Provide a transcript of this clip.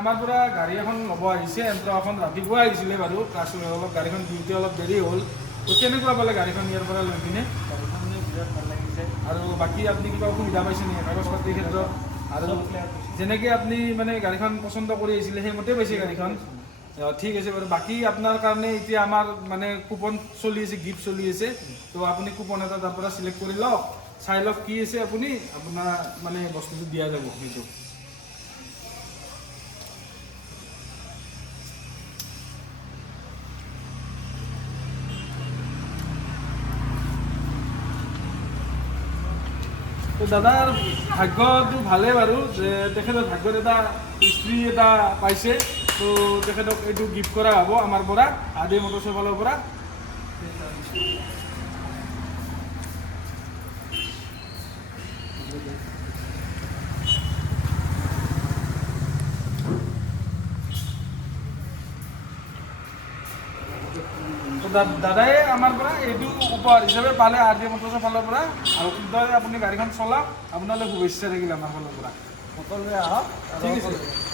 আমাৰ পৰা গাড়ী এখন ল'ব আহিছে, এখন ৰাতিপুৱা আহিছিলে বাৰু, ক্লাছ অলপ গাড়ীখন দিওঁতে অলপ দেৰি হ'ল। তো কেনেকুৱা পালে গাড়ীখন ইয়াৰ পৰা লৈ কিনে? গাড়ীখন বিৰাট ভাল লাগিছে। আৰু বাকী আপুনি কিবা অসুবিধা পাইছে নেকি কাগজ পাতিৰ ক্ষেত্ৰত? আৰু যেনেকৈ আপুনি মানে গাড়ীখন পচন্দ কৰি আহিছিলে সেইমতে পাইছে গাড়ীখন? ঠিক আছে বাৰু। বাকী আপোনাৰ কাৰণে এতিয়া আমাৰ মানে কুপন চলি আছে, গিফ্ট চলি আছে। তো আপুনি কুপন এটা তাৰ পৰা চিলেক্ট কৰি লওক, চাই লওক কি আছে, আপুনি আপোনাৰ মানে বস্তুটো দিয়া যাব সেইটো। তো দাদাৰ ভাগ্যটো ভালেই বাৰু, যে তেখেতৰ ভাগ্যত এটা স্ত্ৰী এটা পাইছে। তো তেখেতক এইটো গিফ্ট কৰা হ'ব আমাৰ পৰা, আদি মটৰ্ছৰ ফালৰ পৰা। দাদাই আমাৰ পৰা এইটো উপহাৰ হিচাপে পালে আদি মটৰ্ছৰ ফালৰ পৰা। আৰু কিদৰে আপুনি গাড়ীখন চলাওক, আপোনালৈ শুভেচ্ছা থাকিল আমাৰ ফালৰ পৰা। সকলোৱে আহক। ঠিক আছে।